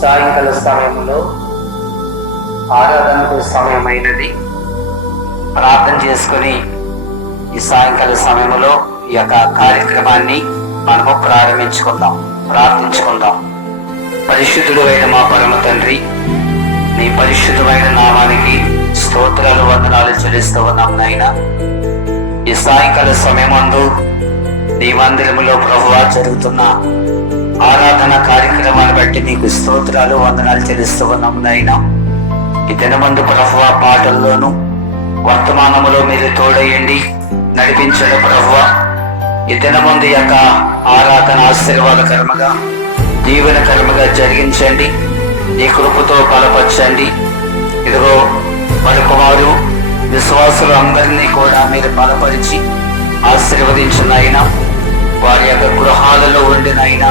సాయంకాల సమయంలో ఆరాధనకు సమయమైనది. ప్రార్థన చేసుకొని ఈ సాయంకాల సమయంలో ఈ యొక్క కార్యక్రమాన్ని మనము ప్రార్థించుకుందాం. పరిశుద్ధుడు అయిన మా పరమ తండ్రి, నీ పరిశుద్ధమైన నామానికి స్తోత్రాలు, వందనాలు చెల్లిస్తూ ఉన్నాం నాయనా. ఈ సాయంకాల సమయమందు నీ మందిరములో ప్రభువా జరుగుతున్న ఆరాధన కార్యక్రమాన్ని బట్టి నీకు స్తోత్రాలు, వందనాలు చెల్లిస్తూ ఉన్నాం నాయనా. ఈ దినమందు ప్రభువా పాటల్లోనూ వర్తమానములో మీరు తోడయండి, నడిపించండి ప్రభువా. ఈ దినమందు యొక్క ఆరాధన ఆశీర్వాదకరముగా, దీవెనకరముగా జరిగించండి. నీ కృపతో బలపరచండి. ఇదిగో మరి కుమారు విశ్వాసులు అందరినీ కూడా మీరు బలపరిచి ఆశీర్వదించినైనా, వారి యొక్క గృహాలలో ఉండినైనా,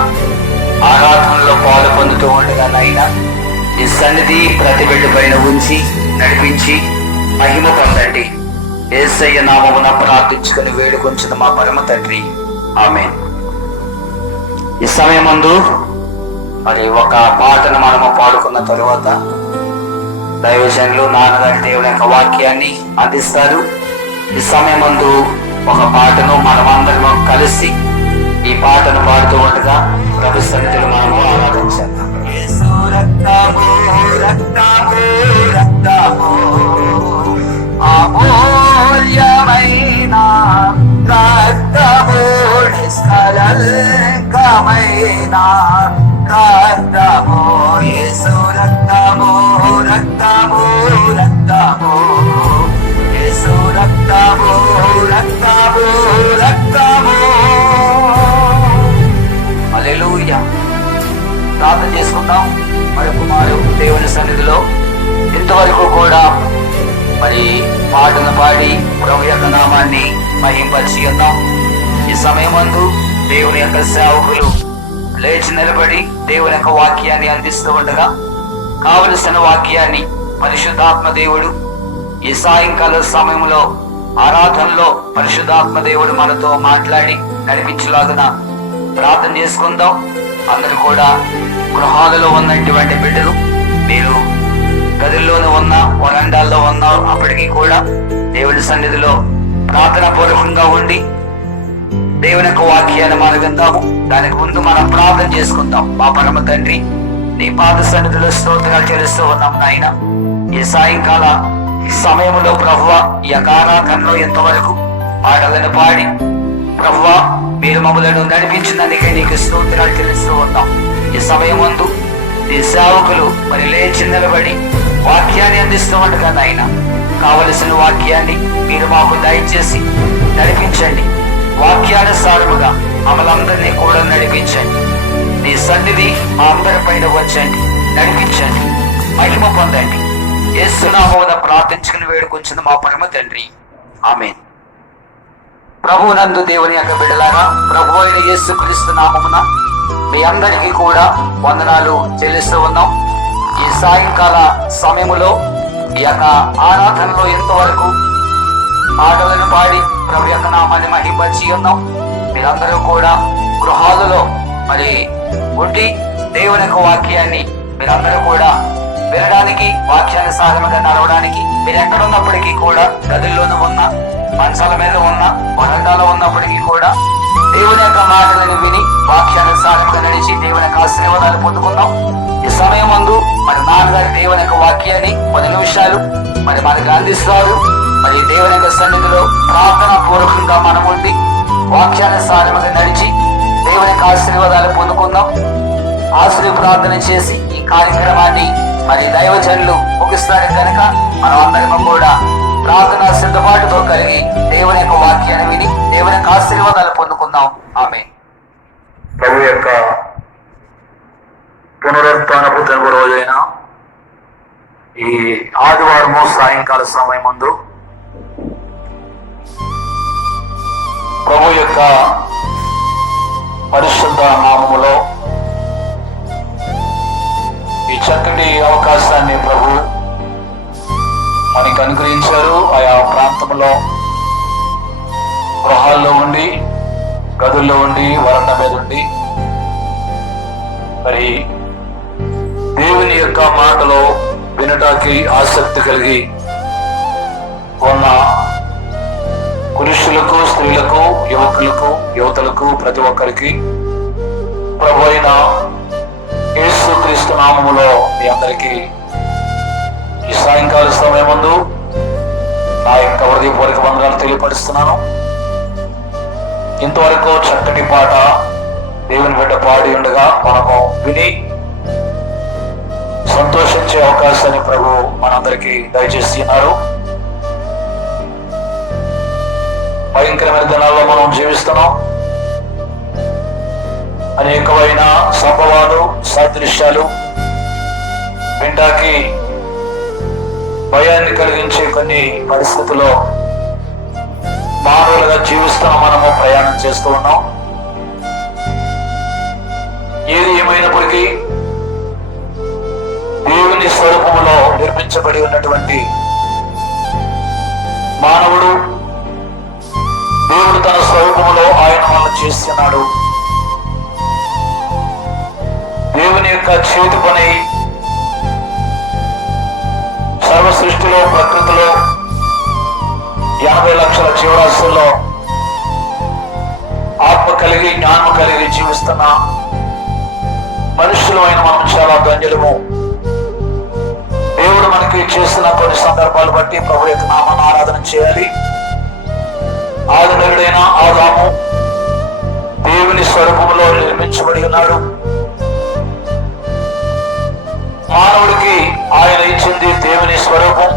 ఆరాధనలో పాలు పొందుతూ ఉండగానైనా ఈ సన్నిధి ప్రతి బిడ్డ పైన ఉంచి నడిపించి మహిమ పొందండి. యేసయ్య నామమున ప్రార్థించుకుని వేడుకొంచిన మా పరమ తండ్రి, ఆమేన్. ఈ సమయమందు మరి ఒక పాటను మనము పాడుకున్న తరువాత దైవజనులు నాన్నగారి దేవుని యొక్క వాక్యాన్ని అందిస్తారు. ఈ సమయమందు ఒక పాటను మనమందరము కలిసి ఈ పాటను పాడుతూ ఉండగా ప్రభు సన్నిధిలో మనము ఆరాధించాలి. యేసు రక్తము రక్తము రక్తము అమూల్యమైన రక్తము, నిష్కళంకమైన రక్తము. యేసు రక్తము రక్తము రక్తము, యేసు రక్తము రక్తము రక్తము. హల్లెలూయా. ప్రార్థన చేసుకుందాం. మరి కుమారు దేవుని సన్నిధిలో ఇంతవరకు కూడా మరి పాటను పాడి ప్రభు యొక్క నామాన్ని మహింపరిచి ఉన్నాం. ఈ సమయమందు దేవుని యొక్క సేవకులు లేచి నిలబడి దేవుని యొక్క వాక్యాన్ని అందిస్తూ ఉండగా కావలసిన వాక్యాన్ని పరిశుద్ధాత్మ దేవుడు ఈ సాయంకాల సమయంలో ఆరాధనలో పరిశుద్ధాత్మ దేవుడు మనతో మాట్లాడి నడిపించలాగున ప్రార్థన చేసుకుందాం. అందరూ కూడా గృహాలలో ఉన్నటువంటి బిడ్డలు, మీరు గదుల్లోనూ ఉన్నా, వరండాల్లో ఉన్నా, అప్పటికీ కూడా దేవుని సన్నిధిలో ప్రార్థన పూర్వకంగా ఉండి దేవుని యొక్క వాక్యాన్ని మనం విందాము. దానికి ముందు మనం ప్రార్థన చేసుకుందాం. మా పరమ తండ్రి, నీ పాద సన్నిధిలో స్తోత్రాలు చెల్లిస్తూ ఉన్నాం నాయన. ఈ సాయంకాల సమయంలో ప్రభువా ఈ యొక్క ఆరాధనలో ఎంతవరకు పాటలను పాడి ప్రభువా మీరు మమ్మలను నడిపించినందుకే నీకు స్తోత్రాలు చెల్లిస్తూ ఉన్నాం. ఈ సమయం ముందు నీ సేవకులు మరి లేచి నిలబడి వాక్యాన్ని అందిస్తూ ఉండగా నాయన, కావలసిన వాక్యాన్ని మీరు మాకు దయచేసి నడిపించండి. వాక్యానుసారముగా మమ్మల్ందరినీ కూడా నడిపించండి. నీ సన్నిధి మా అందరి పైన వచ్చండి, నడిపించండి, మహిమ పొందండి. యేసు నామమున ప్రార్థించుకుని వేడుకొంచున్న మా పరమ తండ్రి, ఆమేన్. ప్రభువునందు దేవుని యొక్క బిడ్డలారా, ప్రభు అయిన యేసు క్రీస్తు నామమున మీ అందరికీ కూడా వందనాలు చెల్లిస్తూ ఉన్నాం. ఈ సాయంకాల సమయములో ఈ యొక్క ఆరాధనలో ఎంతవరకు పాటలను పాడి ప్రభు యొక్క నామాన్ని మహింపరిచి ఉన్నాం. మీరందరూ కూడా గృహాలలో మరి ఉండి దేవుని యొక్క వాక్యాన్ని మీరందరూ కూడా వినడానికి, వాక్యానుసారముగా నడవడానికి, మీరు ఎక్కడ ఉన్నప్పటికీ కూడా, గదుల్లోనూ ఉన్నా, మంచాల మీద ఉన్నా, వరండాలో ఉన్నప్పటికీ కూడా దేవుని యొక్క మాటలను విని వాక్యానుసారంగా నడిచి దేవుని యొక్క ఆశీర్వాదాలు పొందుకుందాం. ఈ సమయం ముందు మరి నాన్నగారి దేవుని యొక్క వాక్యాన్ని 10 నిమిషాలు మరి మనకు అందిస్తారు. మరి దేవుని యొక్క సన్నిధిలో ప్రార్థన పూర్వకంగా మనం ఉండి వాక్యానుసారముగా నడిచి దేవుని యొక్క ఆశీర్వాదాలు పొందుకుందాం. ఆశ్రయ ప్రార్థన చేసి ఈ కార్యక్రమాన్ని మరి దైవజనులు ముగిస్తారు కనుక మనం అందరం కూడా ప్రార్థనా సిద్ధపాటుతో కలిగి దేవుని యొక్క వాక్యాన్ని విని దేవుని యొక్క ఆశీర్వాదాలు పొందుకుందాం. ఆమేన్. ప్రభు యొక్క పునరుత్థానపు రోజైన ఈ ఆదివారము సాయంకాల సమయం ముందు ప్రభు యొక్క పరిశుద్ధ నామములో ఈ చక్కటి అవకాశాన్ని ప్రభు మనకి అనుగ్రహించారు. ఆయా ప్రాంతంలో గృహాల్లో ఉండి, గదుల్లో ఉండి, వరండా మీద ఉండి మరి దేవుని యొక్క మాటలో వినటానికి ఆసక్తి కలిగి ఉన్న పురుషులకు, స్త్రీలకు, యువకులకు, యువతలకు, ప్రతి ఒక్కరికి ప్రభు అయిన యేసుక్రీస్తు నామములో మీ అందరికీ ఈ సాయంకాల సమయం ముందు నా యొక్క హృదయపూర్వక వందనాలు తెలియపరుస్తున్నాను. ఇంతవరకు చక్కటి పాట దేవుని బిడ్డ పాడి ఉండగా మనము విని సంతోషించే అవకాశాన్ని ప్రభు మనందరికీ దయచేస్తున్నారు. భయంకరమైన దినాల్లో మనం జీవిస్తున్నాం. అనేకమైన సంభవాలు, సాదృశ్యాలు, వింటాకి భయాన్ని కలిగించే కొన్ని పరిస్థితుల్లో మానవులుగా జీవిస్తున్న మనము ప్రయాణం చేస్తూ ఉన్నాం. ఏది ఏమైనప్పటికీ దేవుని స్వరూపంలో నిర్మించబడి ఉన్నటువంటి మానవుడు దేవుడు తన స్వరూపంలో ఆయన వల్ల చేస్తున్నాడు. దేవుని యొక్క చేతి పని సర్వ సృష్టిలో, ప్రకృతిలో 80 లక్షల జీవరాశుల్లో ఆత్మ కలిగి, జ్ఞానం కలిగి జీవిస్తున్న మనుషులమైన మనం చాలా ధన్యులము. దేవుడు మనకి చేసిన కొన్ని సందర్భాలు బట్టి ప్రభు యొక్క నామాన్ని ఆరాధన చేయాలి. ఆదినరుడైన ఆదాము దేవుని స్వరూపంలో నిర్మించబడి ఉన్నాడు. మానవుడికి ఆయన ఇచ్చింది దేవుని స్వరూపం.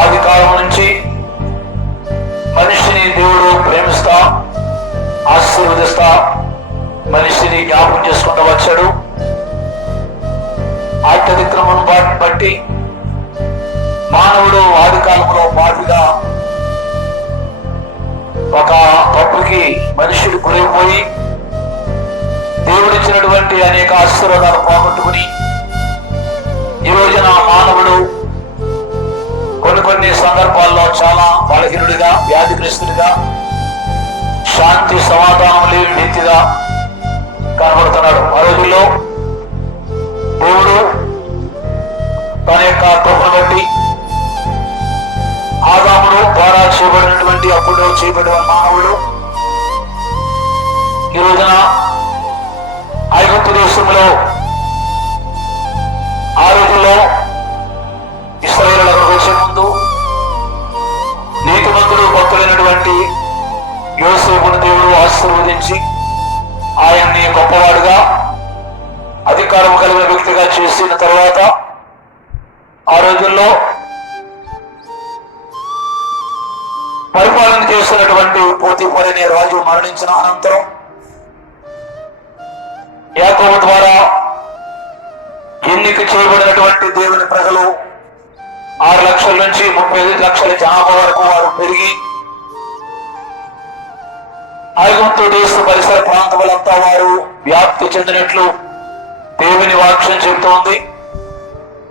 ఆది కాలం నుంచి మనిషిని దేవుడు ప్రేమిస్తా, ఆశీర్వదిస్తా, మనిషిని జ్ఞాపకం చేసుకుంటూ వచ్చాడు. ఆత్మదిక్రమం బట్టి మానవుడు ఆది కాలంలో పాటుగా ఒక తప్పుకి మనుషుడు గురైపోయి దేవుడిచ్చినటువంటి అనేక ఆశీర్వాదాలు పోగొట్టుకుని ఈ రోజున మానవుడు కొన్ని సందర్భాల్లో చాలా బలహీనుడిగా, వ్యాధిగ్రస్తుడిగా, శాంతి సమాధానం లేని వ్యక్తిగా కనబడుతున్నాడు. ఆ రోజుల్లో దేవుడు తన యొక్క కృపను బట్టి ఆదాముడు ద్వారా చేయబడినటువంటి, అప్పుడు చేయబడిన మానవుడు ఈ రోజున ఐగుప్తు దేశంలో ఆ రోజుల్లో ఇశ్రాయేలులకు వచ్చే ముందు నీతిమంతుడు, భక్తులైనటువంటి యోసేపును దేవుడు ఆశీర్వదించి ఆయన్ని గొప్పవాడుగా, అధికారం కలిగిన వ్యక్తిగా చేసిన తర్వాత ఆ రోజుల్లో పరిపాలన చేస్తున్నటువంటి పోతీఫర్ అనే రాజు మరణించిన అనంతరం యాకోబు ద్వారా ఎన్నిక చేయబడినటువంటి దేవుని ప్రజలు 6 లక్షల నుంచి 35 లక్షల జనాభా వరకు వారు పెరిగి ఐగుప్తు దేశ పరిసర ప్రాంతములంతా వారు వ్యాప్తి చెందినట్లు దేవుని వాక్యం చెబుతోంది.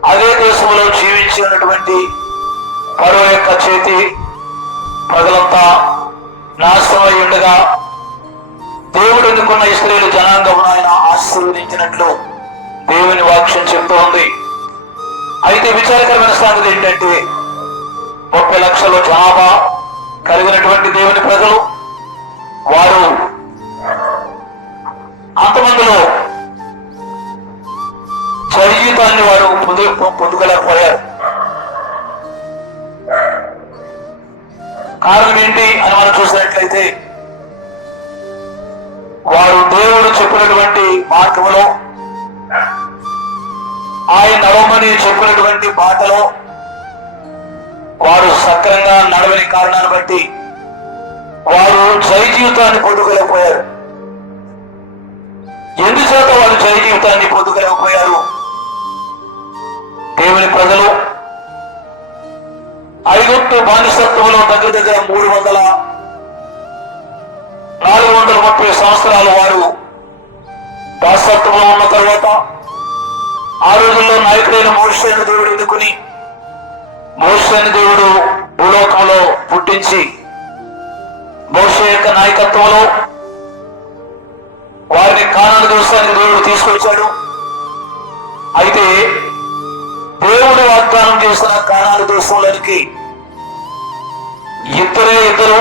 అదే దేశంలో జీవించి ఉన్నటువంటి ఫరో యొక్క చేతి ప్రజలంతా నాశనమై ఉండగా దేవుడు ఎన్నుకున్న ఇశ్రాయేలు జనాంగమును ఆయన ఆశీర్వదించినట్లు దేవుని వాక్యం చెబుతూ ఉంది. అయితే విచారకరమైన సంగతి ఏంటంటే 30 లక్షల జనాభా కలిగినటువంటి దేవుని ప్రజలు వారు అంతమందిలో చరి జీవితాన్ని వారు పొందుకోలేకపోయారు. కారణం ఏంటి అని మనం చూసినట్లయితే వారు దేవుడు చెప్పినటువంటి మార్గంలో, ఆయన నడవమని చెప్పినటువంటి బాటలో వారు సక్రంగా నడవని కారణాన్ని బట్టి వారు జయ జీవితాన్ని పొందుకోలేకపోయారు. ఎందుచేత వారు జయ జీవితాన్ని పొందుకోలేకపోయారు? దేవుని ప్రజలు ఐగుప్తు బానిసత్వంలో దగ్గర 430 సంవత్సరాలు వారు దాసత్వంలో ఉన్న తర్వాత ఆ రోజుల్లో నాయకుడైన మోషేను దేవుడు ఎన్నుకుని, మోషేను దేవుడు భూలోకంలో పుట్టించి మోషే యొక్క నాయకత్వంలో వారిని కానాను దేశానికి దేవుడు తీసుకొచ్చాడు. అయితే దేవుడు వాగ్దానం చేసిన కానాను దేశంలోనికి ఇద్దరు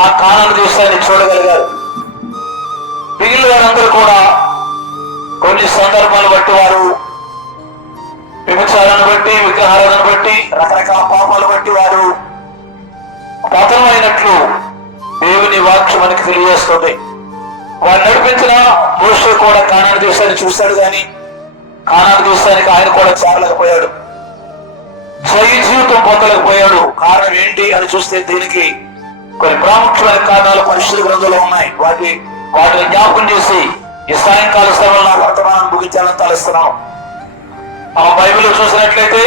ఆ కానాను దేశాన్ని చూడగలిగారు. మిగిలిన వారందరూ కూడా కొన్ని సందర్భాలు బట్టి వారు విభచారాన్ని బట్టి, విగ్రహాలను బట్టి, రకరకాల పాపాలు బట్టి వారు పతనమైనట్లు దేవుని వాక్యం మనకి తెలియజేస్తుంది. వారు నడిపించిన మోషే కూడా కానాను దేశాన్ని చూశాడు, కానీ కానాను దేశానికి ఆయన కూడా చేరలేకపోయాడు, జయ జీవితం పొందలేకపోయాడు. కారణం ఏంటి అని చూస్తే దీనికి కొన్ని ప్రాముఖ్యమైన కారణాలు పరిశుద్ధ గ్రంథంలో ఉన్నాయి. వాటిని జ్ఞాపకం చేసి ఈ సాయంకాల సమయంలో నా వర్తమానం ముగించాలని తలుస్తున్నాను. మనం బైబిల్లో చూసినట్లయితే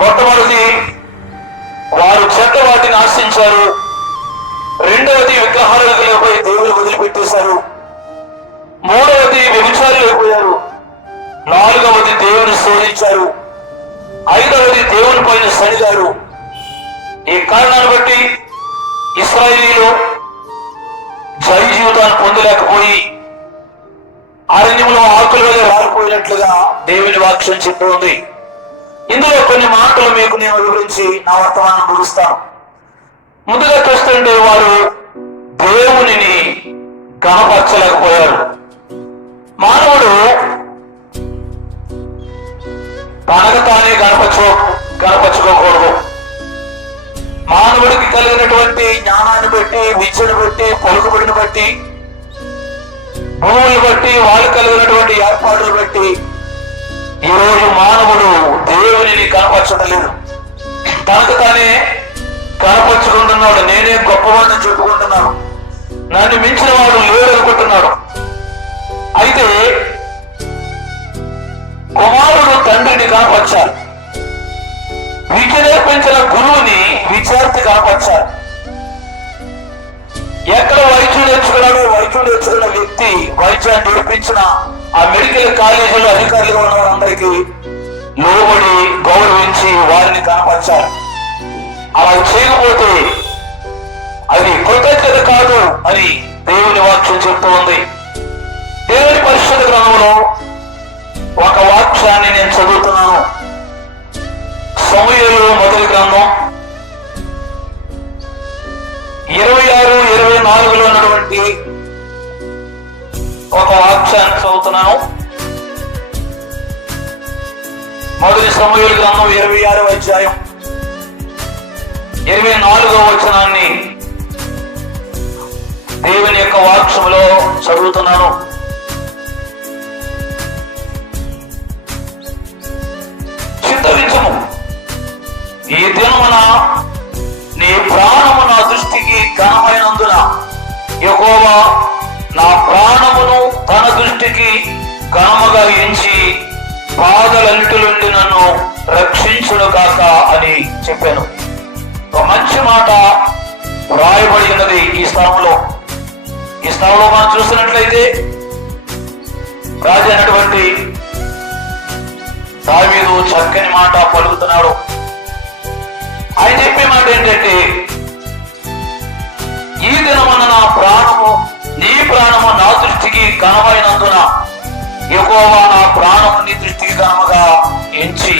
మొట్టమొదటి వారు చెడ్డ వాటిని ఆశించారు, రెండవది విగ్రహాలపై దేవులు వదిలిపెట్టేశారు, మూడవది వ్యభిచారులు అయిపోయారు, నాలుగవది దేవుని శోధించారు, ఐదవది దేవుని పైన సణిగారు. ఈ కారణాన్ని బట్టి ఇశ్రాయేలీయులు జయ జీవితాన్ని పొందలేకపోయి అరణ్యంలో ఆకుల వల్ల రాలిపోయినట్లుగా దేవుని వాక్యం చెప్తుంది. ఇందులో కొన్ని మాటలు మీకు నేను వివరించి నా వర్తమానం ముగిస్తాను. ముందుగా చూస్తుంటే వారు దేవునిని కనపరచలేకపోయారు. మానవుడు తనకు తానే కనపరచుకోకూడదు. మానవుడికి కలిగినటువంటి జ్ఞానాన్ని బట్టి, విద్యను బట్టి, పలుకుబడిని బట్టి, భూములు బట్టి, వాళ్ళు కలిగినటువంటి ఏర్పాట్లు బట్టి ఈరోజు మానవుడు దేవునిని కనపరచడం లేదు. తనకు తానే కనపరుచుకుంటున్నాడు. నేనే గొప్పవాడిని చెప్పుకుంటున్నాను, నన్ను మించిన వాడు లేడు అనుకుంటున్నాడు. అయితే కుమారుడు తండ్రిని కనపరచాలి, విద్య నేర్పించిన గురువుని విద్యార్థి కనపరచాలి. ఎక్కడ వైద్యుడు నేర్చుకున్నాడో వైద్యుడు నేర్చుకున్న వ్యక్తి వైద్యాన్ని నేర్పించిన ఆ మెడికల్ కాలేజీలో అధికారులుగా ఉన్న వారందరికీ లోబడి గౌరవించి వారిని కనపరచాలి. అలా చేయకపోతే అది కృతజ్ఞత కాదు అని దేవుని వాక్యం చెప్తూ ఉంది. దేవుని పరిశుద్ధ గ్రంథంలో ఒక వాక్యాన్ని నేను చదువుతున్నాను. సమూయేలు మొదటి గ్రంథం 26, 24లో ఉన్నటువంటి ఒక వాక్యాన్ని చదువుతున్నాను. మొదటి సమూయేలు గ్రంథం 26వ అధ్యాయం 24వ వచనాన్ని దేవుని యొక్క వాక్యములో చదువుతున్నాను. చిత్తరించము, ఈ దినమున నీ ప్రాణము నా దృష్టికి ఘనమైనందున యెహోవా నా ప్రాణమును తన దృష్టికి ఘనముగా ఎంచి బాధలన్నిటి నుండి నన్ను రక్షించును గాక అని చెప్పాను. ఒక మంచి మాట రాయబడి ఉన్నది ఈ స్థలంలో. ఈ స్థలంలో మనం చూసినట్లయితే రాజు అయినటువంటి దావీదు చక్కని మాట పలుకుతున్నాడు. ఆయన చెప్పే మాట ఏంటంటే, ఈ దినమున నా ప్రాణము నీ ప్రాణము నా దృష్టికి ఘనమైనందున యెహోవా నా ప్రాణము నీ దృష్టికి ఘనముగా ఎంచి.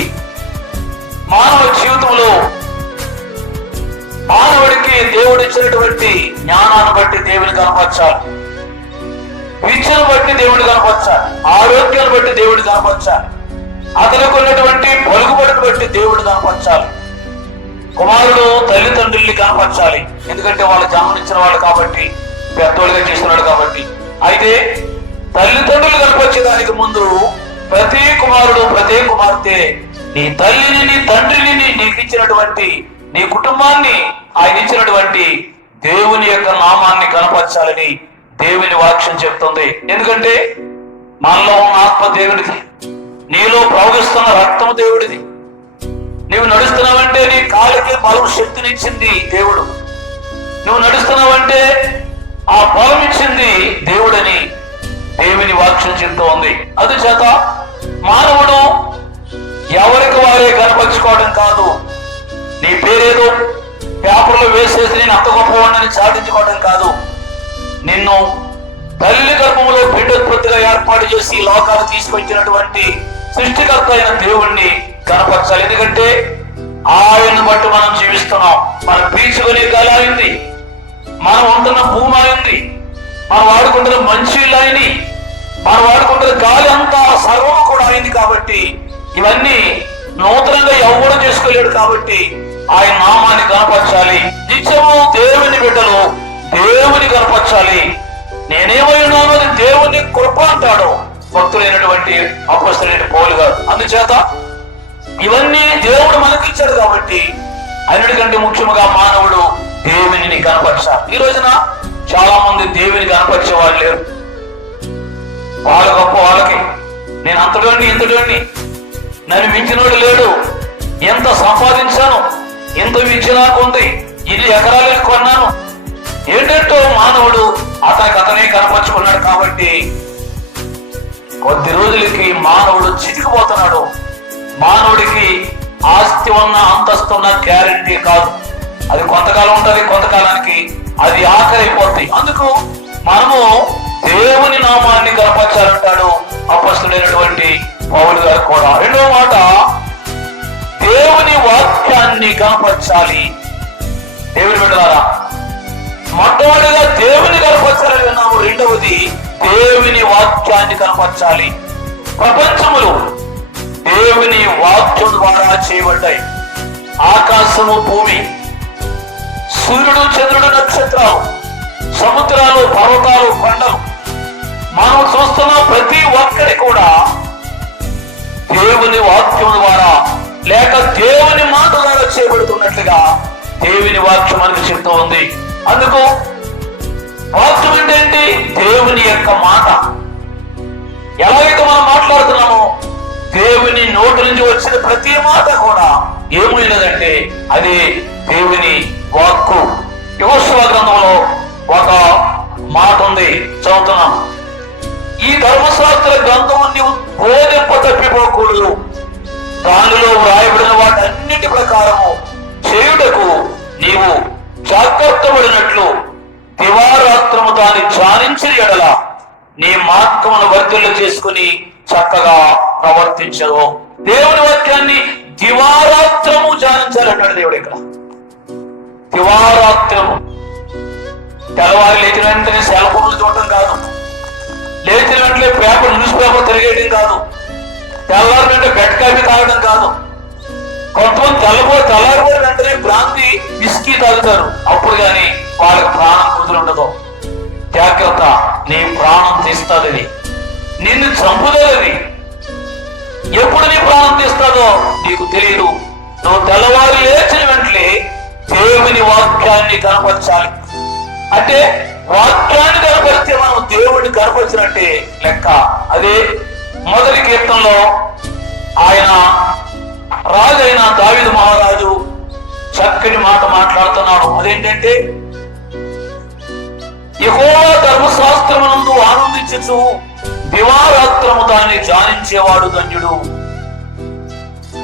మానవ జీవితంలో మానవుడికి దేవుడు ఇచ్చినటువంటి జ్ఞానాన్ని బట్టి దేవుని కనపరచాలి, విద్యను బట్టి దేవుడు కనపరచాలి, ఆరోగ్యాన్ని బట్టి దేవుడు కనపరచాలి, అతనికి ఉన్నటువంటి పలుకుబడిని బట్టి దేవుడు కనపరచాలి. కుమారుడు తల్లిదండ్రుల్ని కనపరచాలి, ఎందుకంటే వాళ్ళు జన్మనిచ్చిన వాళ్ళు కాబట్టి, పెద్దోళ్ళుగా చేస్తున్నాడు కాబట్టి. అయితే తల్లిదండ్రులు కనపరిచేదానికి ముందు ప్రతి కుమారుడు ప్రతి కుమార్తె నీ తల్లిని నీ తండ్రిని నీకు ఇచ్చినటువంటి నీ కుటుంబాన్ని ఆయన ఇచ్చినటువంటి దేవుని యొక్క నామాన్ని కనపరచాలని దేవుని వాక్యం చెప్తుంది. ఎందుకంటే మనలో ఉన్న ఆత్మ దేవుడిది, నీలో ప్రవహిస్తున్న రక్తము దేవుడిది. నువ్వు నడుస్తున్నావంటే నీ కాలికి బలం శక్తినిచ్చింది దేవుడు. నువ్వు నడుస్తున్నావంటే ఆ బలం ఇచ్చింది దేవుడని దేవుని వాక్యం చెప్తూ ఉంది. అందుచేత మానవుడు ఎవరికి వారే కనపరుచుకోవడం కాదు, నీ పేరేదో పేపర్లో వేసేసి నేను అంత గొప్పవాడిని సాధించుకోవడం కాదు, నిన్ను తల్లి గర్భంలో పిండోత్పత్తిగా ఏర్పాటు చేసి లోకాలు తీసుకొచ్చినటువంటి సృష్టికర్త అయిన దేవుణ్ణి కనపరచాలి. ఎందుకంటే ఆయన్ని బట్టి మనం జీవిస్తున్నాం. మనం పీల్చుకునే గాలి అయింది, మనం ఉంటున్న భూమి అయింది, మనం వాడుకుంటున్న మంచి అయింది, మనం వాడుకుంటున్న గాలి అంతా సర్వం కూడా అయింది. కాబట్టి ఇవన్నీ నూతనంగా ఎవరు చేసుకోలేడు. కాబట్టి ఆయన నామాన్ని కనపరచాలి. నిత్యము దేవుని బిడ్డలు దేవుని కనపరచాలి. నేనేమై ఉన్నాను అది దేవుని కృప అంటాడు భక్తులైనటువంటి అపొస్తలుడైన పౌలు గారు. అందుచేత ఇవన్నీ దేవుడు మనకిచ్చాడు. కాబట్టి అన్నిటికంటే ముఖ్యముగా మానవుడు దేవుని కనపరచాలి. ఈ రోజున చాలా మంది దేవుని కనపరిచే వాళ్ళు లేరు. వాళ్ళ గొప్ప వాళ్ళకి నేను అంతలోని ఇంతలోని నన్ను మించినోడు లేడు, ఎంత సంపాదించాను, ఎంత విద్య నాకు ఉంది, ఇన్ని ఎకరాలు కొన్నాను, ఏంటంటో మానవుడు అతనే కనపరుచుకున్నాడు. కాబట్టి కొద్ది రోజులకి మానవుడు చితికిపోతున్నాడు. మానవుడికి ఆస్తి ఉన్న అంతస్తు ఉన్న గ్యారెంటీ కాదు. అది కొంతకాలం ఉంటుంది, కొంతకాలానికి అది ఆఖరైపోతుంది. అందుకు మనము దేవుని నామాన్ని కనపరచాలంటాడు అపొస్తలుడైనటువంటి పౌలు గారు కూడా. రెండవ మాట, దేవుని వాక్యాన్ని కనపరచాలి. దేవుని బిడ్డలారా, మొట్టమొదటిగా దేవుని కనపరచాలని విన్నాము. రెండవది దేవుని వాక్యాన్ని కనపరచాలి. ప్రపంచములు దేవుని వాక్యం ద్వారా చేయబడ్డాయి. ఆకాశము, భూమి, సూర్యుడు, చంద్రుడు, నక్షత్రాలు, సముద్రాలు, పర్వతాలు, కొండలు, మనం చూస్తున్న ప్రతి ఒక్కరి కూడా దేవుని వాక్యం ద్వారా లేక దేవుని మాట ద్వారా చేయబడుతున్నట్లుగా దేవుని వాక్యం మనకు చెప్తూ ఉంది. అందుకు వాక్యం ఏంటంటే దేవుని యొక్క మాట. ఎలాగైతే మనం మాట్లాడుతున్నామో దేవుని నోటి నుంచి వచ్చిన ప్రతి మాట కూడా ఏమైనదంటే అది దేవుని వాక్కు. యెహోషువ గ్రంథంలో ఒక మాట ఉంది, చదువుతున్నాం. ఈ ధర్మశాస్త్ర గ్రంథం నీవు బోధింప తప్పిపోకూడదు, దానిలో వ్రాయబడిన వాటన్నిటి ప్రకారము చేయుటకు నీవు జాగ్రత్తపడినట్లు దివారాత్రము దాన్ని ధ్యానించిన ఎడల నీ మార్గమును వర్ధిల్లు చేసుకుని చక్కగా ప్రవర్తించదు. దేవుని వాక్యాన్ని దివారాత్రము ధ్యానించాలంటాడు దేవుడు. ఇక్కడ దివారాత్రము, తెల్లవారు లేచిన వెంటనే సెల్ ఫోన్లు చూడటం కాదు, లేచిన వెంటనే పేపర్, న్యూస్ పేపర్ తిరిగేయడం కాదు, తెల్లారి వెంటనే బెడ్ కాఫీ తాగడం కాదు. కొంతమంది తెల్లారిపోయిన వెంటనే బ్రాంతి, విస్కీ తాగుతారు. అప్పుడు కానీ వాళ్ళకి ప్రాణం కుదురుండదు. జాగ్రత్త, నీ ప్రాణం తీస్తుంది, నిన్ను చంపుతుంది. ఎప్పుడు నీ ప్రాణం తీస్తాదో నీకు తెలియదు. నువ్వు తెల్లవారు లేచిన వెంటనే దేవుని వాక్యాన్ని కనపరచాలి. అంటే వాక్యాన్ని కనపరిస్తే మనం దేవుడిని కనపరిచినట్టే లెక్క. అదే మొదటి కీర్తనలో ఆయన రాజు అయిన దావీదు మహారాజు చక్కని మాట మాట్లాడుతున్నాడు. అదేంటంటే, యెహోవా ధర్మశాస్త్రమునందు ఆనందించుచు దివారాత్రము దాన్ని ధ్యానించేవాడు ధన్యుడు.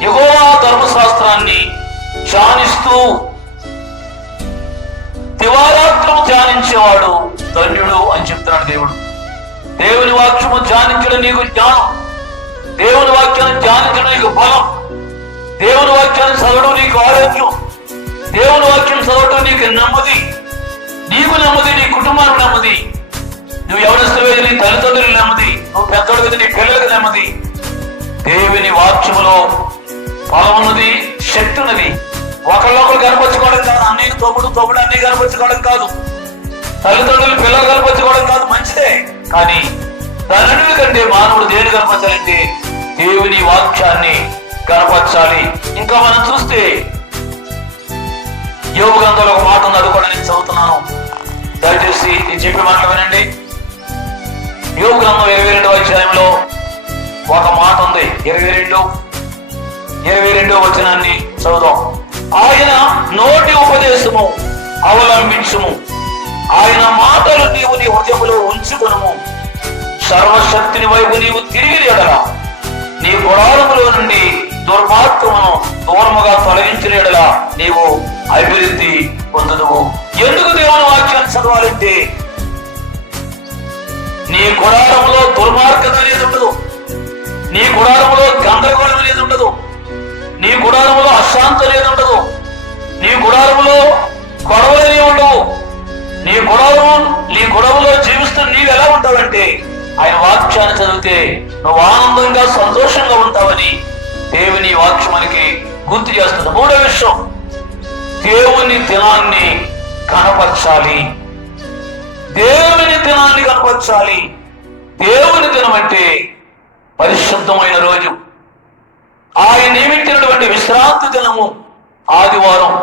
యెహోవా ధర్మశాస్త్రాన్ని ధ్యానిస్తూ దివారాత్రము ధ్యానించేవాడు ధన్యుడు అని చెప్తున్నాడు దేవుడు. దేవుని వాక్యము ధ్యానించడం నీకు జ్ఞానం, దేవుని వాక్యాన్ని ధ్యానించడం నీకు బలం, దేవుని వాక్యాన్ని చదవడం నీకు ఆరోగ్యం, దేవుని వాక్యం చదవడం నీకు నెమ్మది, నీకు నెమ్మది, నీ కుటుంబానికి నెమ్మది, నువ్వు ఎవరిస్తువేది నీ తల్లిదండ్రులు నెమ్మది, నువ్వు పెద్దోడు నీ పిల్లలకు నెమ్మది. దేవుని వాక్యములో బలం ఉన్నది, శక్తి ఉన్నది. ఒకళ్ళొకరు కనపరచుకోవడం కాదు, అన్నయ్య తమ్ముడు అన్నయ్య కనపరచుకోవడం కాదు, తల్లిదండ్రులు పిల్లలు కనపరచుకోవడం కాదు, మంచిదే. కానీ దానికంటే మానవుడు దేని కనపరచాలంటే దేవుని వాక్యాన్ని కనపరచాలి. ఇంకా మనం చూస్తే యోబు గ్రంథంలో ఒక మాట ఉంది, అది కూడా నేను చదువుతున్నాను, దయచేసి నేను చెప్పి మాటలు వినండి. యోబు గ్రంథం 22వ అధ్యాయంలో ఒక మాట ఉంది, 22వ వచనాన్ని చదువుదాం. ఆయన నోటి ఉపదేశము అవలంబించుము, ఆయన మాటలు నీవు నీ హృదయములో ఉంచుకొనుము, సర్వశక్తిని వైపు నీవు తిరిగి ఎడల నీ గుడారములో నుండి దుర్మార్గమును దూరముగా తొలగించిన ఎడల నీవు అభివృద్ధి పొందుదువు. ఎందుకు దేవుని వాక్యాన్ని చదవాలంటే నీ గుడారములో దుర్మార్గత నీ గుడారములో గందరగోళం లేదు ఉండదు, నీ గుడారములో అశాంతి లేదు ఉండదు, నీ గుడారములో గొడవలే ఉండవు. నీ గొడవలో జీవిస్తున్న నీవు ఎలా ఉంటావంటే ఆయన వాక్యాన్ని చదివితే నువ్వు ఆనందంగా సంతోషంగా ఉంటావని దేవుని వాక్యం మనకి గుర్తు చేస్తుంది. మూడో విషయం, దేవుని దినాన్ని కనపరచాలి. దేవుని దినాన్ని కనపరచాలి. దేవుని దినం అంటే పరిశుద్ధమైన రోజు, ఆయన నియమించినటువంటి విశ్రాంతి దినము ఆదివారం.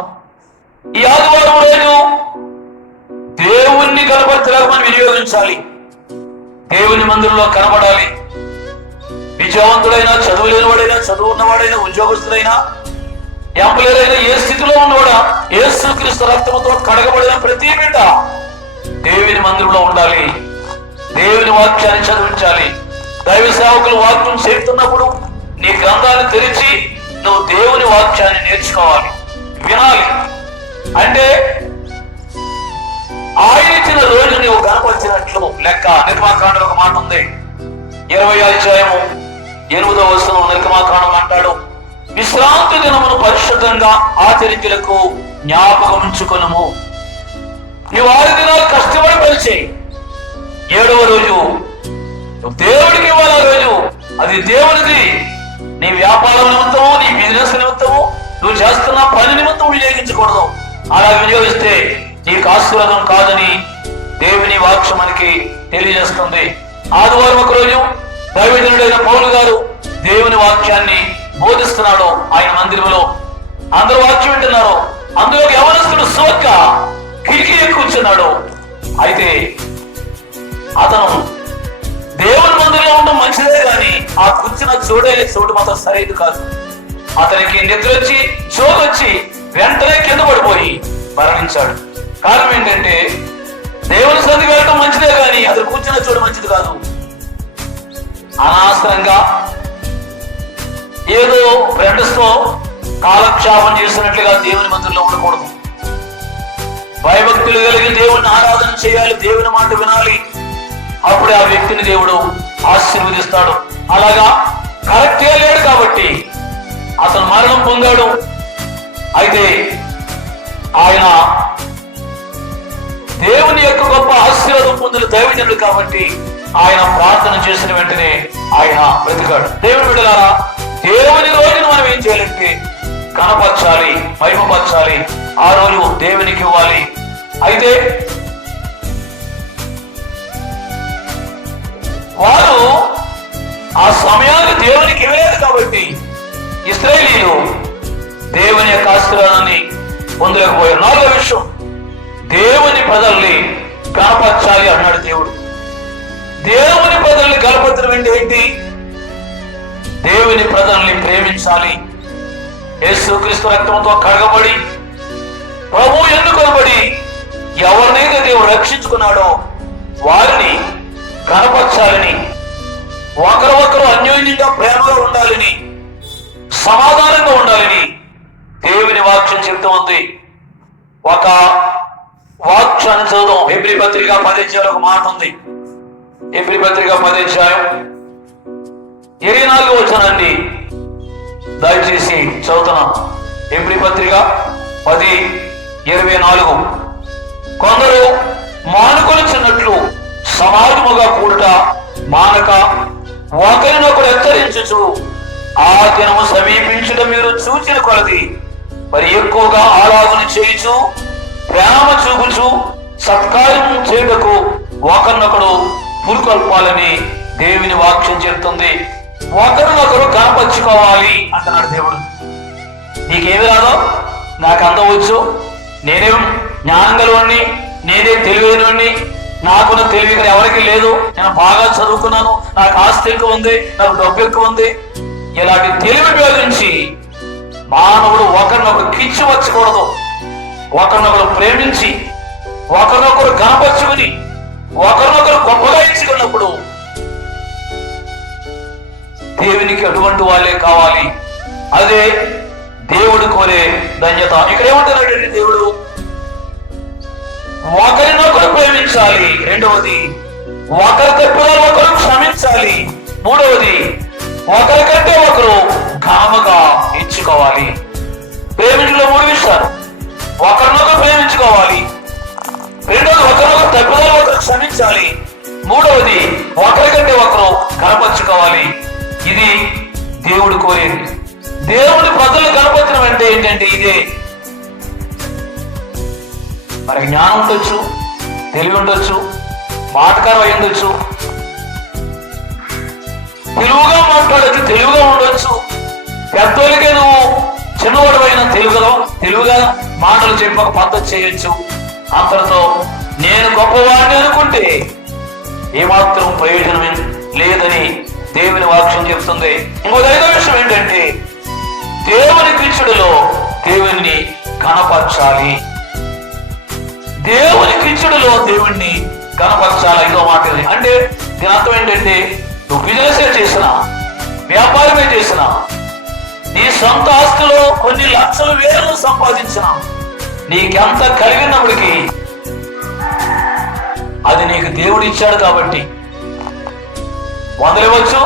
ఈ ఆదివారం రోజు దేవుణ్ణి కనపరచడానికి మనం వినియోగించాలి. దేవుని మందిరంలో కనబడాలి. విజయవంతుడైనా, చదువు లేనివాడైనా, చదువు ఉన్నవాడైనా, ఉద్యోగస్తుడైనా, ఎంపలేరైనా, ఏ స్థితిలో ఉన్నవాడా యేసుక్రీస్తు రక్తముతో కడగబడిన ప్రతి బిడ్డ దేవుని మందిరంలో ఉండాలి. దేవుని వాక్యాన్ని చదివించాలి. దైవ సేవకులు వాక్యం చేస్తున్నప్పుడు నీ గ్రంథాన్ని తెరిచి నువ్వు దేవుని వాక్యాన్ని నేర్చుకోవాలి, వినాలి. అంటే ఆయన ఇచ్చిన రోజు నువ్వు కనపరిచినట్లు లెక్క. నిర్మాకాండలో ఒక మాట ఉంది, 20వ అధ్యాయము 8వ వచనం. నిర్మాకాండం అంటాడు, విశ్రాంతి దినమును పరిశుద్ధంగా ఆచరించుటకు జ్ఞాపకం ఉంచుకొనుము. నువ్వు 6 దినాలు కష్టపడి పనిచేయి, 7వ రోజు దేవుడికి ఇవ్వాలి. ఆ రోజు అది దేవుడిది. నీ వ్యాపారం నిమిత్తము, నీ బిజినెస్ నిమిత్తము, నువ్వు చేస్తున్న పని నిమిత్తం వినియోగించకూడదు. అలా వినియోగిస్తే నీకు ఆశీర్వాదం కాదని దేవుని వాక్యం మనకి తెలియజేస్తుంది. ఆదివారం ఒక రోజు దైవజనుడైన పౌలు గారు దేవుని వాక్యాన్ని బోధిస్తున్నాడు ఆయన మందిరంలో. అందరూ వాక్యం వింటున్నారు. అందులో యవనస్తుడు సోక్క కిటికీ కూర్చున్నాడు. అయితే అతను దేవుని మందిరంలో ఉండడం మంచిదే కానీ ఆ కూర్చున్న చోటు మాత్రం సరైనది కాదు. అతనికి నిద్ర వచ్చి చోదొచ్చి వెంటనే కింద పడిపోయి మరణించాడు. కారణం ఏంటంటే దేవుని సన్నిధికి వెళ్ళడం మంచిదే కానీ అతను కూర్చున్న చోటు మంచిది కాదు. అనవసరంగా ఏదో ఫ్రెండ్స్ తో కాలక్షేపం చేసినట్లుగా దేవుని మందిరంలో ఉండకూడదు. భయభక్తులు కలిగి దేవుని ఆరాధన చేయాలి, దేవుని మాట వినాలి. అప్పుడే ఆ వ్యక్తిని దేవుడు ఆశీర్వదిస్తాడు. అలాగా కరెక్టే లేడు కాబట్టి అతను మరణం పొందాడు. అయితే ఆయన దేవుని యొక్క గొప్ప ఆశీర్వాదం పొందిన దైవజనుడు కాబట్టి ఆయన ప్రార్థన చేసిన వెంటనే ఆయన బ్రతికాడు. దేవుని బిడ్డలారా, దేవుని రోజును మనం ఏం చేయాలంటే కనపరచాలి, మహిమపరచాలి. ఆ రోజు దేవునికి ఇవ్వాలి. అయితే వారు ఆ సమయాన్ని దేవునికి ఇవ్వలేదు కాబట్టి ఇశ్రాయేలీయులు దేవుని యొక్క ఆశీర్వాదాన్ని పొందలేకపోయారు. 4వ విషయం, దేవుని ప్రజల్ని కనపరచాలి అన్నాడు దేవుడు. దేవుని ప్రజల్ని కనపరచడం అంటే ఏంటి? దేవుని ప్రజల్ని ప్రేమించాలి. యేసుక్రీస్తు రక్తంతో కడగబడి ప్రభు ఎన్నుకొనబడి ఎవరినైతే దేవుడు రక్షించుకున్నాడో వారిని కనపరచాలని, ఒకరు అన్యోన్యంగా ప్రేమగా ఉండాలని, సమాధానంగా ఉండాలని దేవుని వాక్యం చెప్తూ ఉంది. ఒక వాక్యాన్ని చదువుదాం. హెబ్రీ పత్రిక 10వ అధ్యాయంలో ఒక మాట ఉంది. హెబ్రీ పత్రిక 10వ అధ్యాయం 24వ వచనాన్ని దయచేసి చదువుతున్నాం. హెబ్రీ పత్రిక 10:24. కొందరు మానుకొనిచున్నట్లు సమాజముగా కూడుట మానక ఒకరినొకరు హెచ్చరించుచు ఆ దినము సమీపించడం మీరు చూచిన కొలది మరి ఎక్కువగా ఆరాధన చేయుచు ప్రేమ చూపుచు సత్కార్యం చేయుటకు ఒకరినొకడు పురుకొల్పాలని దేవుని వాక్యం చెప్తుంది. ఒకరినొకరు కనపరుచుకోవాలి అంటున్నాడు దేవుడు. నీకేమి రాదో, నాకు అంత వచ్చు, నేనేం జ్ఞానం గలవాడిని, నేనే తెలివైనవాడిని, నాకున్న తెలివి ఇక్కడ ఎవరికి లేదు, నేను బాగా చదువుకున్నాను, నాకు ఆస్తి ఎక్కువ ఉంది, నాకు డబ్బు ఎక్కువ ఉంది. ఇలాంటి తెలివి ఉపయోగించి మానవుడు ఒకరినొకరు కిచ్చివచ్చకూడదు. ఒకరినొకరు ప్రేమించి, ఒకరినొకరు కనపరుచుకుని, ఒకరినొకరు గొప్పగా ఇచ్చుకున్నప్పుడు దేవునికి అటువంటి వాళ్ళే కావాలి. అదే దేవుడు కోరే ధన్యత. ఇక్కడ ఏమంటున్నాడంటే దేవుడు ఒకరినొకరు ప్రేమించాలి. రెండవది ఒకరి తప్పులను ఒకరు క్షమించాలి. మూడవది ఒకరి ఒకరికంటే ఒకరు కనపరుచుకోవాలి. ఇది దేవుడు కోరేది. దేవుడి ప్రజలు కనపరచడం అంటే ఏంటంటే ఇదే. మనకి జ్ఞానం ఉండొచ్చు, తెలివి ఉండొచ్చు, మాటకారం అయి ఉండొచ్చు, తెలుగుగా మాట్లాడచ్చు, తెలుగుగా ఉండొచ్చు, పెద్దోళ్ళకే నువ్వు చిన్నవాడు అయిన తెలుగుగా మాటలు చెప్పి ఒక పద్ధతి చేయొచ్చు. అంతటితో నేను గొప్పవాడిని అనుకుంటే ఏమాత్రం ప్రయోజనం లేదని దేవుని వాక్యం చెప్తుంది. ఇంకొక ఐదో విషయం ఏంటంటే దేవుని కిచ్చుడులో దేవుణ్ణి కనపరచాలి. దేవుని కిచ్చుడులో దేవుణ్ణి కనపరచాలి. ఐదో మాట అంటే దీని అర్థం ఏంటంటే నువ్వు బిజినెస్ చేసినా, వ్యాపారమే చేసినా, నీ సొంత ఆస్తులో కొన్ని లక్షల వేలు సంపాదించిన, నీకెంత కలిగినప్పటికీ అది నీకు దేవుడు ఇచ్చాడు కాబట్టి 100 ఇవ్వచ్చు,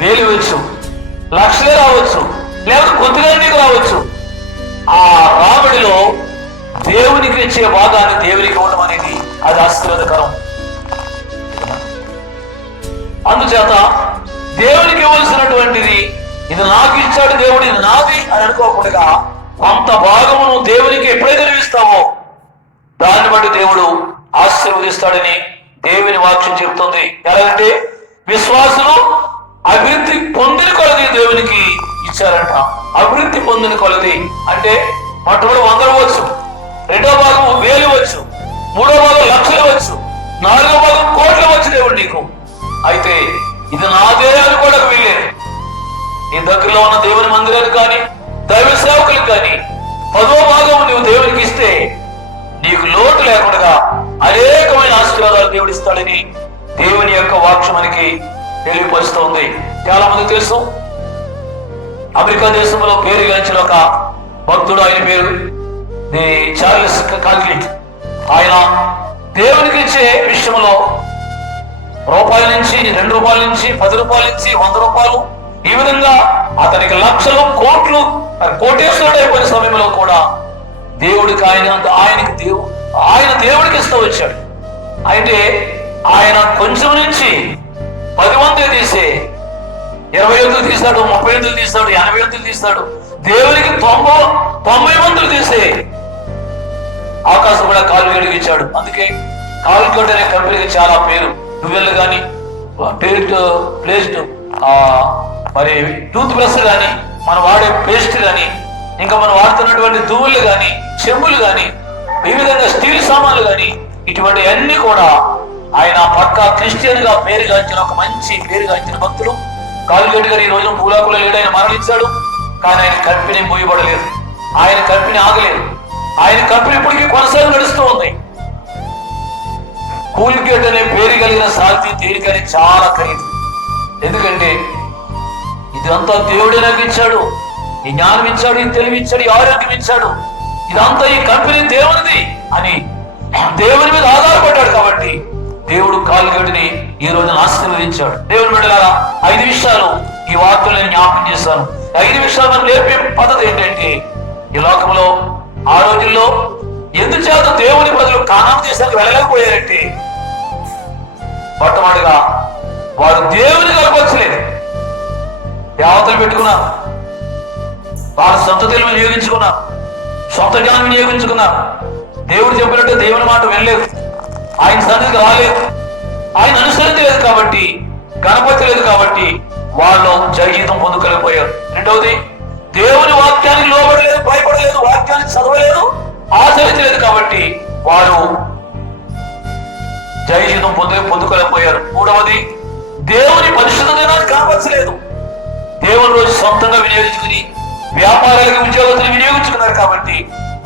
1000 ఇవ్వచ్చు, లక్షలే రావచ్చు, లేదా కొద్దిగా నీకు రావచ్చు. ఆ రాబడిలో దేవునికి ఇచ్చే భాగాన్ని దేవునికి ఇవ్వడం అనేది అది ఆశీర్వాదకరం. అందుచేత దేవునికి ఇవ్వాల్సినటువంటిది ఇది నాకు ఇచ్చాడు దేవుడు, ఇది నాది అని అనుకోకుండా కొంత భాగమును దేవునికి ఎప్పుడైతే ఇస్తావో దాన్ని బట్టి దేవుడు ఆశీర్వదిస్తాడని దేవుని వాక్యం చెబుతుంది. ఎలాగంటే విశ్వాసులు అభివృద్ధి పొందిన కొలది దేవునికి ఇచ్చారంట. అభివృద్ధి పొందిన కొలది అంటే మొట్టమొదటి 100 ఇవ్వచ్చు, రెండో భాగం 1000 ఇవ్వచ్చు, మూడో భాగం లక్షలు ఇవ్వచ్చు, నాలుగో భాగం కోట్లు ఇవ్వచ్చు దేవుడు నీకు. అయితే ఇది నాదే అని కూడా వీల్లేదు. నీ దగ్గరలో ఉన్న దేవుని మందిరానికి కానీ దైవ సేవకులకు కానీ 10వ భాగం నువ్వు దేవునికి ఇస్తే నీకు లోటు లేకుండా అనేకమైన ఆశీర్వాదాలు దేవుడు ఇస్తాడని దేవుని యొక్క వాక్యం మనకి తెలియపరుస్తోంది. చాలా మంది తెలుసు, అమెరికా దేశంలో పేరుగాంచిన ఒక భక్తుడు, ఆయన పేరు చార్లెస్ కాల్విన్. ఆయన దేవునికి ఇచ్చే విషయంలో రూపాయల నుంచి, 2 రూపాయల నుంచి, 10 రూపాయల నుంచి, 100 రూపాయలు, ఈ విధంగా అతనికి లక్షలు, కోట్లు, కోటేశ్వరుడు అయిపోయిన సమయంలో కూడా దేవుడికి ఆయన దేవుడికి ఇస్తూ వచ్చాడు. అయితే ఆయన కొంచెం నుంచి 10 వంతులు తీసే 20 వంతులు తీస్తాడు, 30 వంతులు తీస్తాడు, 80 వంతులు తీస్తాడు. దేవునికి 90 వంతులు తీసే అవకాశం కూడా కాల్గేట్కి ఇచ్చాడు. అందుకే కాల్గేట్ అనే కంపెనీకి చాలా పేరు. టువెల్ కానీ, ప్లేస్ట్ మరి టూత్ బ్రష్ కానీ, మనం వాడే పేస్ట్ కానీ, ఇంకా మనం వాడుతున్నటువంటి దువ్వులు కానీ, చెంబులు కానీ, ఈ విధంగా స్టీల్ సామాన్లు కానీ, ఇటువంటి అన్ని కూడా ఆయన పక్కా క్రిస్టియన్ గా పేరుగాంచిన ఒక మంచి పేరుగాంచిన భక్తులు కాల్గేట్ గారు. ఈ రోజు పూలాకులో లేడు, ఆయన మరణించాడు. కానీ ఆయన కంపెనీ మూయబడలేదు, ఆయన కంపెనీ ఆగలేదు, ఆయన కంపెనీ ఇప్పటికీ కొనసాగి నడుస్తూ ఉంది. కోల్గేట్ అనే పేరు కలిగిన సాల్తీ తేలికని చాలా ఖరీదు. ఎందుకంటే ఇదంతా దేవుడే నాకు ఇచ్చాడు, ఈ జ్ఞానం ఇచ్చాడు, ఈ తెలివి ఇచ్చాడు, ఈ ఆరోగ్యం ఇచ్చాడు, ఇదంతా ఈ కంపెనీ దేవునిది అని దేవుని మీద ఆధారపడ్డాడు. కాబట్టి దేవుడు కాల్గేట్ని ఈ రోజున ఆశీర్వదించాడు. దేవుని బిడ్డలారా, 5 విషయాలు ఈ వార్తలు నేను జ్ఞాపకం చేశాను. 5 విషయాలు మనం నేర్పే పద్ధతి ఏంటంటే, ఈ లోకంలో ఆ రోజుల్లో ఎందుచేత దేవుని ప్రజలు కానాను దేశానికి వెళ్ళలేకపోయారంటే, మొట్టమొదటిగా వారు దేవుని కనపరచలేదు, దేవతలు పెట్టుకున్నారు, వారు సొంత తెలివి వినియోగించుకున్నారు, సొంత జ్ఞానం వినియోగించుకున్నారు. దేవుడు చెప్పినట్టు దేవుని మాట వెళ్ళలేదు, ఆయన సన్నిధికి రాలేదు, ఆయన అనుసరించలేదు, కాబట్టి కనపరచలేదు. కాబట్టి వాళ్ళు జయగీతం పొందుకోలేకపోయారు. రెండవది, దేవుని వాక్యానికి లోబడలేదు, భయపడలేదు, వాక్యాన్ని చదవలేదు, ఆచరించలేదు. కాబట్టి వారు జయజీతం పొందుకోలేకపోయారు. మూడవది, దేవుని పరిశుద్ధ దినాన్ని కనపరచలేదు. దేవుని రోజు సొంతంగా వినియోగించుకుని వ్యాపారాలకు, ఉద్యోగస్తులు వినియోగించుకున్నారు. కాబట్టి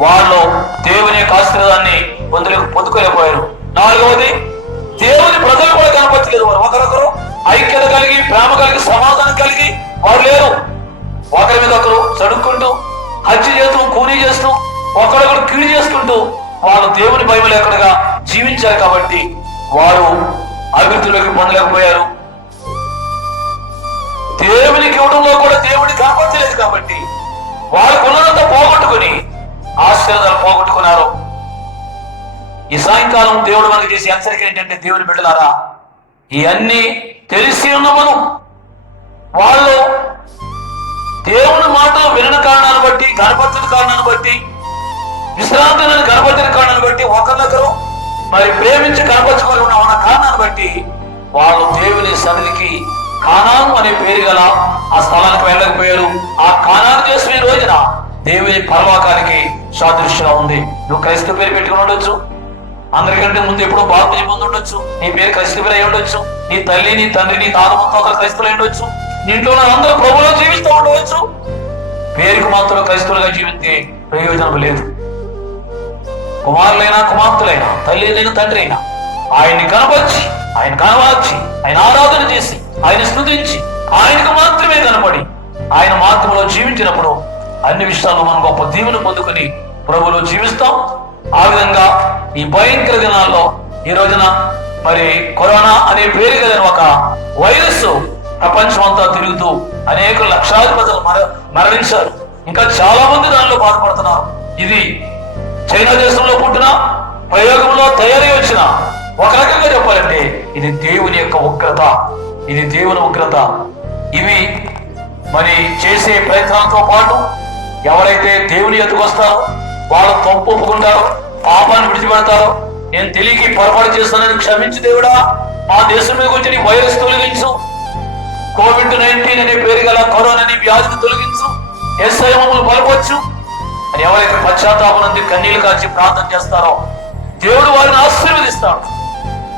వాళ్ళు దేవుని యొక్క ఆశీర్వాదాన్ని పొందుకోలేకపోయారు. నాలుగవది, దేవుని ప్రజలు కూడా కనపరచలేదు. వారు ఒకరొకరు ఐక్యత కలిగి, ప్రేమ కలిగి, సమాధానం కలిగి వారు లేరు. ఒకరి మీద ఒకరు చదువుకుంటూ, హత్య చేస్తూ, కూలీ చేస్తూ, ఒకరొకరు కీడు చేసుకుంటూ వాళ్ళు దేవుని భయం లేకుండా జీవించారు. కాబట్టి వారు అభివృద్ధిలోకి పొందలేకపోయారు. దేవునికి ఇవ్వడంలో కూడా దేవుడిని కనపరచలేదు. కాబట్టి వారు కొన్నదంతా పోగొట్టుకుని ఆశీర్వాదాలు పోగొట్టుకున్నారు. ఈ సాయంకాలం దేవుడు మనకు చేసే హెచ్చరిక ఏంటంటే, దేవుని బిడ్డలారా, ఇవన్నీ తెలిసి ఉన్న మనం వాళ్ళు దేవుని మాట వినని కారణాన్ని బట్టి, గణపతిని కారణాన్ని బట్టి, విశ్రాంతి గణపతిని కారణాన్ని బట్టి, ఒకరినొకరు మరి ప్రేమించి కనపరచుకొని ఉన్న కారణాన్ని బట్టి వాళ్ళు దేవుని సన్నిధికి కానాను అనే పేరు గల ఆ స్థలానికి వెళ్ళకపోయారు. ఆ కానాను చేసిన ఈ రోజున దేవుని పరలోకానికి సాదృశ్యంగా ఉంది. నువ్వు క్రైస్తవ పేరు పెట్టుకుని ఉండొచ్చు, అందరికంటే ముందు ఎప్పుడో బాప్తిజం పొంది ఉండొచ్చు, నీ పేరు క్రైస్తవ పేరు అయి ఉండొచ్చు, నీ తల్లి, నీ తండ్రి, నీ తాత ముత్తాతలు క్రైస్తవులు అయి ఉండొచ్చు, నీ ఇంట్లో అందరూ ప్రభువులో జీవిస్తూ ఉండవచ్చు. పేరుకు మాత్రం క్రైస్తవులుగా జీవిస్తే ప్రయోజనం లేదు. కుమారులైనా కుమార్తెలైనా, తల్లి అయినా తండ్రి అయినా ఆయన్ని కనపరిచి, ఆయన కనపరిచి, ఆయన ఆరాధన చేసి, ఆయన స్తుతించి, ఆయనకు మాత్రమే కనపడి ఆయన మార్గంలో జీవించినప్పుడు అన్ని విషయాల్లో మనం గొప్ప దీవెన పొందుకొని ప్రభువులో జీవిస్తాం. ఆ విధంగా ఈ భయంకర దినాల్లో ఈ రోజున మరి కరోనా అనే పేరు కలిగిన ఒక వైరస్ ప్రపంచం అంతా తిరుగుతూ అనేక లక్షలాది ప్రజలు మరణించారు. ఇంకా చాలా మంది దానిలో బాధపడుతున్నారు. ఇది చైనా దేశంలో పుట్టిన, ప్రయోగంలో తయారై వచ్చిన, ఒక రకంగా చెప్పాలంటే ఇది దేవుని యొక్క ఉగ్రత, ఇది దేవుని ఉగ్రత. ఇవి మరి చేసే ప్రయత్నాలతో పాటు ఎవరైతే దేవుని ఎత్తుకు వస్తారో వాళ్ళు తప్పు ఒప్పుకుంటారో, పాపాన్ని విడిచిపెడతారో, నేను తెలియకి పొరపాటు చేస్తానని క్షమించి దేవుడా మా దేశం మీద వచ్చి వైరస్ తొలగించు, COVID-19 అనే పేరు గల కరోనా అనే వ్యాధిని తొలగించు, యేసయ్య మమ్మల్ని బలపరచు అని ఎవరైతే పశ్చాత్తాపం నుండి కన్నీళ్లు కాచి ప్రార్థన చేస్తారో దేవుడు వారిని ఆశీర్వదిస్తాడు.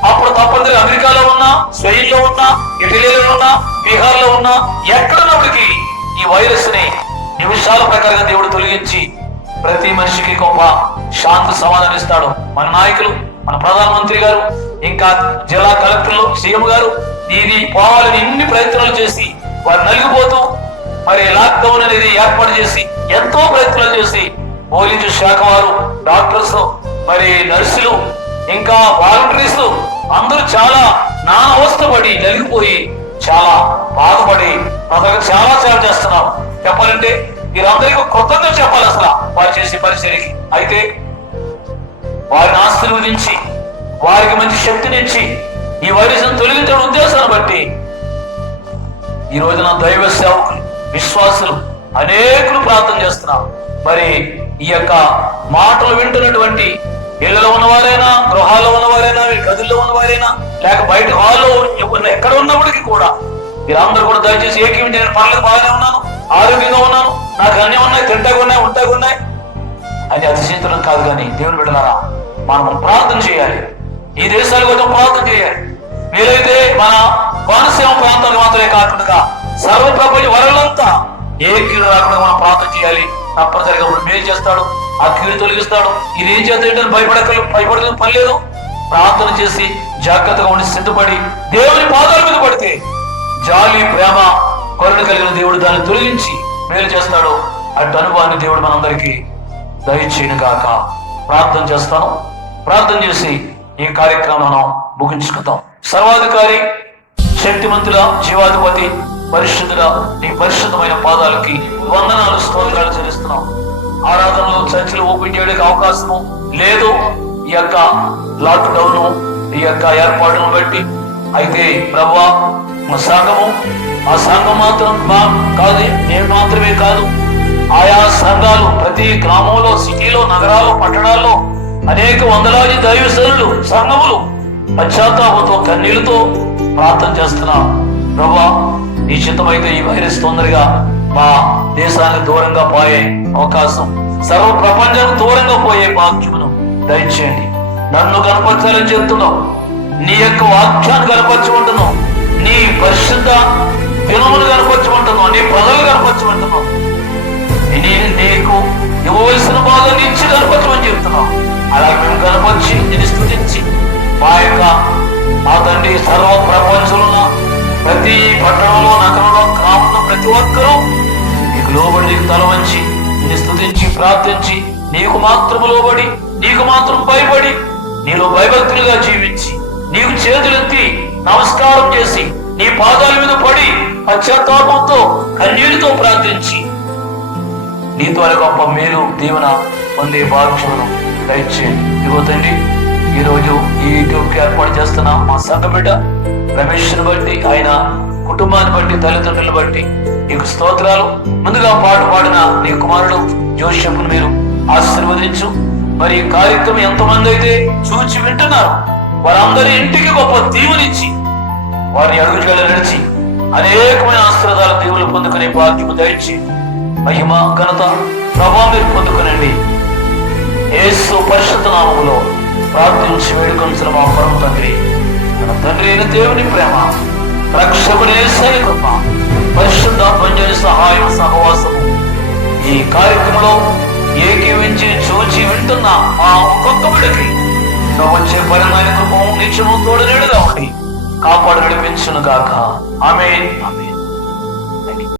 అప్పుడు తప్పనిసరిగా అమెరికాలో ఉన్నా, స్పెయిన్లో ఉన్నా, ఇటలీలో ఉన్నా, బీహార్లో ఉన్నా, ఎక్కడున్నప్పటికీ ఈ వైరస్ ని నిమిషాల ప్రకారంగా దేవుడు తొలగించి ప్రతి మనిషికి గొప్ప శాంతి సమాధానం ఇస్తాడు. మన నాయకులు, మన ప్రధానమంత్రి గారు, ఇంకా జిల్లా కలెక్టర్లు, సీఎం గారు ఇది పోవాలని ఇన్ని ప్రయత్నాలు చేసి వారు నలిగిపోతూ మరి లాక్డౌన్ అనేది ఏర్పాటు చేసి ఎంతో ప్రయత్నాలు చేసి పోలీసు శాఖ వారు, డాక్టర్స్, మరి నర్సులు, ఇంకా వాలంటీర్స్ అందరూ చాలా నానా అవస్థపడి నలిగిపోయి చాలా బాధపడి ప్రజలకు చాలా సేవ చేస్తున్నారు. చెప్పాలంటే వీరందరికీ కృతజ్ఞత చెప్పాలి అసలు వారు చేసే పరిచర్యకి. అయితే వారిని ఆశీర్వదించి వారికి మంచి శక్తినిచ్చి ఈ వైరస్ తొలగించడం ఉద్దేశాన్ని బట్టి ఈ రోజున దైవ సేవకులు, విశ్వాసులు అనేకులు ప్రార్థన చేస్తున్నారు. మరి ఈ యొక్క మాటలు వింటున్నటువంటి ఇళ్లలో ఉన్నవారైనా, గృహాల్లో ఉన్నవారైనా, గదుల్లో ఉన్నవారైనా, లేక బయట హాల్లో ఎక్కడ ఉన్నప్పటికీ కూడా మీరందరూ కూడా దయచేసి ఏకీమించి నేను పర్లేదు, బాగానే ఉన్నాను, ఆరోగ్యంగా ఉన్నాను, నాకు అన్నీ ఉన్నాయి, తింటాగా ఉన్నాయి, ఉంటాగా ఉన్నాయి అని అతిశయించడం కాదు. కానీ దేవుని బిడ్డలారా మనం ప్రార్థన చేయాలి. ఈ దేశాల కోసం ప్రార్థన చేయాలి. వీలైతే మన కోనసీమ ప్రాంతానికి మాత్రమే కాకుండా సర్వ ప్రపంచ వరలంతా ఏ కీడు రాకుండా మనం ప్రార్థన చేయాలి. తప్పనిసరిగా మేలు చేస్తాడు, ఆ కీడు తొలగిస్తాడు. ఇది ఏం చేద్దాం భయపడలేదు పని లేదు. ప్రార్థన చేసి జాగ్రత్తగా ఉండి సిద్ధపడి దేవుని పాదాల మీద పడితే జాలి, ప్రేమ, కరుణ కలిగిన దేవుడు దాన్ని తొలగించి మేలు చేస్తాడు. అటు అనుభవాన్ని దేవుడు మనందరికీ దయచేయను గాక. ప్రార్థన చేస్తాను. ప్రార్థన చేసి ఈ కార్యక్రమం ముగించుకుందాం. సర్వాధికారి, శక్తిమంతుల, జీవాధిపతి, పరిశుద్ధుల నీ పరిశుద్ధమైన పాదాలకి వందనాలు, స్తోత్రాలు చెల్లిస్తున్నాం. ఆరాధనలో చర్చలు ఓపెన్ చేయడానికి అవకాశము లేదు ఈ యొక్క లాక్డౌన్, ఈ యొక్క ఏర్పాటును బట్టి. అయితే ప్రభువా మా సంఘము, ఆ సంఘం మాత్రం కాదు, నేను మాత్రమే కాదు, ఆయా సంఘాలు ప్రతి గ్రామంలో, సిటీలో, నగరాల్లో, పట్టణాల్లో అనేక వందలాది దైవజనులు, సంఘములు పశ్చాత్తాపంతో కన్నీళ్లతో ప్రార్థన చేస్తున్నా. ప్రభువా నీ చిత్తమైతే ఈ వైరస్ తొందరగా మా దేశానికి దూరంగా పోయే అవకాశం, సర్వ ప్రపంచానికి దూరంగా పోయే భాగ్యమును దయచేయండి. నన్ను కనపరచాలని చెప్తున్నావు, నీ యొక్క వాక్యాన్ని కనపరచుకుంటున్నావు, నీ పరిశుద్ధ దినమును కనపరచుకుంటున్నావు, నీ ప్రజలు కనపరచుకుంటున్నావు, నీకు ఇవ్వవలసిన భాగం ఇచ్చి కనపరచమని చెప్తున్నావు. అలాగే మేము కనపరిచి నేను స్తుతించి మా తండ్రి సర్వ ప్రపంచంలో ప్రతి పట్టణంలో, నగరంలో, గ్రామంలో ప్రతి ఒక్కరూ నీకు లోబడి, నీకు తల వంచి నిన్ను స్తుతించి ప్రార్థించి నీకు మాత్రము లోబడి, నీకు మాత్రం భయపడి, నీలో భయభక్తులుగా జీవించి, నీకు చేతులెత్తి నమస్కారం చేసి నీ పాదాల మీద పడి పశ్చాత్తాపంతో కన్నీటితో ప్రార్థించి నీ ద్వారా గొప్ప మేలు దీవెన పొందే భాగ్యమును దయచేయండి. ఇదిగో తండ్రి, ఈ రోజు ఈ యూట్యూబ్కి ఏర్పాటు చేస్తున్న మా సంఘ బిడ్డ రమేష్ను బట్టి, ఆయన కుటుంబాన్ని బట్టి, తల్లిదండ్రులను బట్టి నీకు స్తోత్రాలు. ముందుగా పాట పాడిన నీ కుమారుడు జోషపును మీరు ఆశీర్వదించు. మరి ఈ కార్యక్రమం ఎంతమంది అయితే చూచి వింటున్నారు వారందరి ఇంటికి గొప్ప దీవునిచ్చి వారిని అడుగుజాడలు నడిచి అనేకమైన ఆశీర్వాదాల దేవులు పొందుకునే భాగ్యము దయచి మహిమ ఘనత ప్రభావం మీరు పొందుకునండి. యేసు పరిశుద్ధ నామములో ప్రార్థించి వేడుకొంచున్న మా పరమ తండ్రి, మన తండ్రి అయిన దేవుని ప్రేమ, రక్షకుని యేసయ్య కృప, పరిశుద్ధాత్మ సహాయం సహవాసము ఈ కార్యక్రమంలో ఏకీవించి చూచి వింటున్న ఆ ఒక్కొక్క బిడ్డకి వచ్చే పరిణామ కృపం నిత్యము తోడు నీడుగా ఉండి కాపాడు నడిపించును గాక. ఆమేన్.